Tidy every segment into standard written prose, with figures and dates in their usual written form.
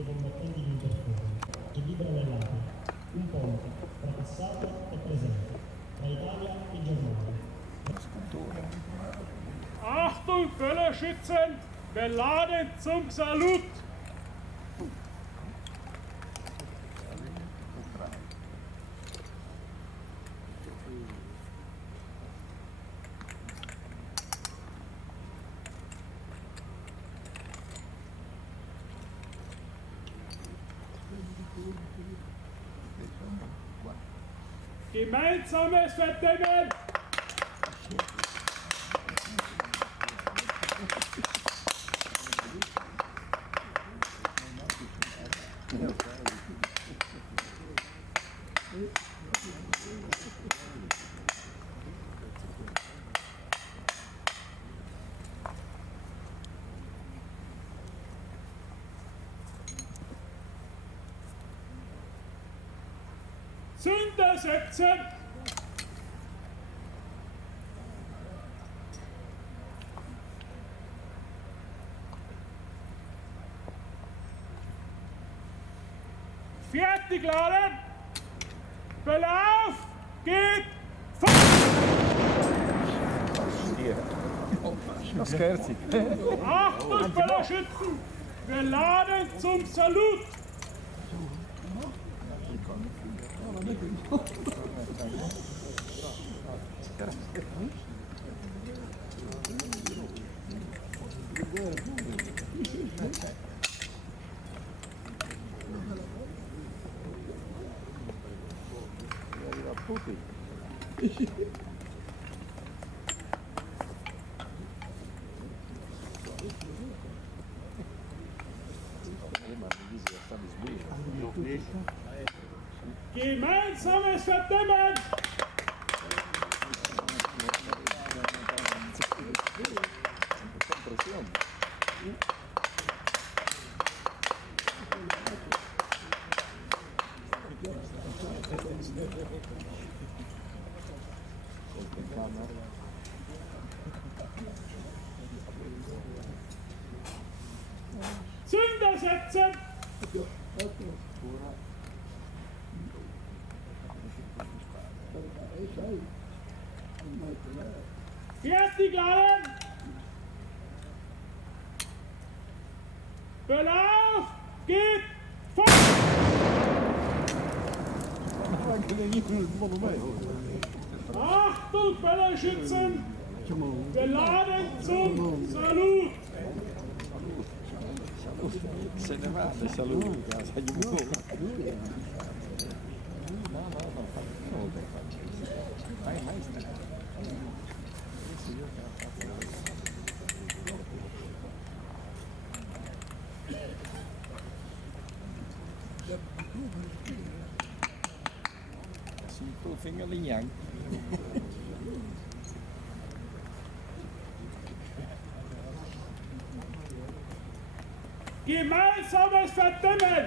dei combattenti di Unterföhring, che vibrano nell'aria, un ponte tra passato e presente, tra Italia e Germania. Achtung, Böllerschützen, beladen zum Salut! Gemeinsames Verdenken! Zünder setzen! Fertig laden! Verlauf! Geht! Scherzi. Achtung, Böllerschützen! Wir laden zum Salut! Gemeinsames Verdämmen! Zünder setzen! Fertig laden! Verlauf! Geht! Fort! Achtung, Böllerschützen! Wir laden zum Salut! Se ne va, le saluta, sai un po'. Zie je vingerlinjang. Gemeinsames Verdämmen!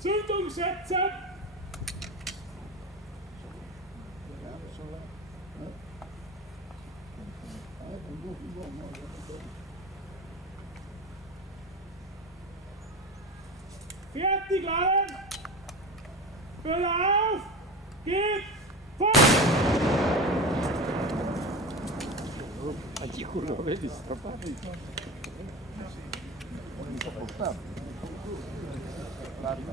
Zündung setzen! Fertig laden! Verlauf! Geht! Fort! Ma ti curvo, vedi, strappati. Non mi so portare. Guarda.